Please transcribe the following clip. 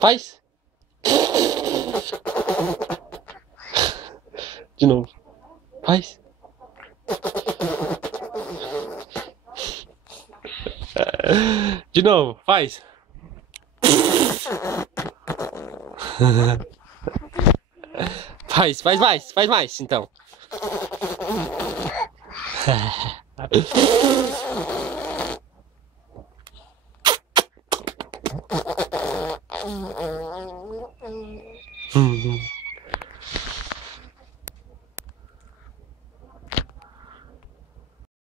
Faz. De novo. Faz. De novo, faz. Faz mais, então.